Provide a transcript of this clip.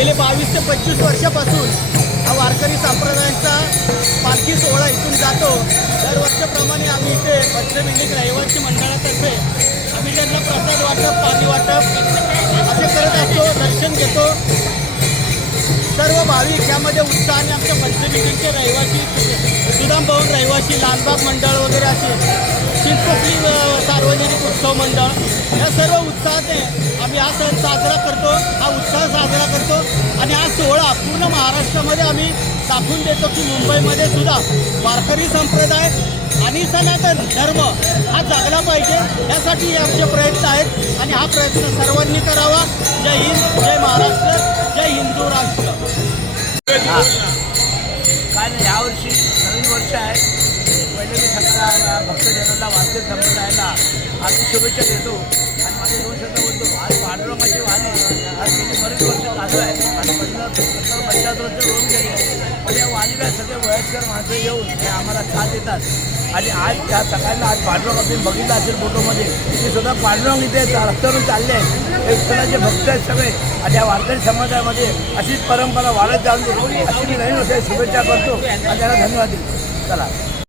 गेले बावीस ते पंचवीस वर्षापासून हा वारकरी संप्रदायाचा पालखी सोहळा इथून जातो. दरवर्षाप्रमाणे आम्ही इथे पंचबिंडिक रहिवासी मंडळातर्फे आम्ही त्यांना प्रसाद वाटप पाणी वाटप असे करत असतो दर्शन घेतो. सर्व भाविक यामध्ये उत्साहाने आमच्या पंचबिंडीचे रहिवासी सुदाम भवन रहिवासी लालबाग मंडळ वगैरे असे शिल्पश्री सार्वजनिक उत्सव मंडळ या सर्व उत्साहाने आम्ही हा सण साजरा करतो हा उत्साह साजरा करतो आणि हा सोहळा पूर्ण महाराष्ट्रामध्ये आम्ही दाखवून देतो की मुंबईमध्ये सुद्धा वारकरी संप्रदाय आणि सनातन धर्म हा जगला पाहिजे. यासाठी आमचे प्रयत्न आहेत आणि हा प्रयत्न सर्वांनी करावा. जय हिंद जय महाराष्ट्र जय हिंदू राष्ट्र. काय यावर्षी नवीन वर्ष आहे. वैद्यकीय मी सगळ्या भक्तजनांना वारकरी संप्रदायाला आम्ही शुभेच्छा देतो. आणि माझे दोन शब्द बोलतो. आज पांडुरंगाची वाणी आज गेली बरेच वर्ष चालू आहे. आणि पंधरा सत्तर पंच्याहत्तर वर्ष होऊन गेले. पण या वाणीला सगळे वयस्कर माणसं येऊन ते आम्हाला साथ देतात. आणि आज त्या सकाळला आज पांडुरंग आपण बघितलं असेल फोटोमध्ये की सुद्धा पांडुरंग इथे रस्त्यावरून चालले आहेत. हे विठ्ठलाचे भक्त आहेत सगळे आणि या वारकरी समाजामध्ये अशीच परंपरा वाढत जाऊन दे अशी मी नवीन असेल शुभेच्छा करतो. आणि त्याला धन्यवाद देतो. चला.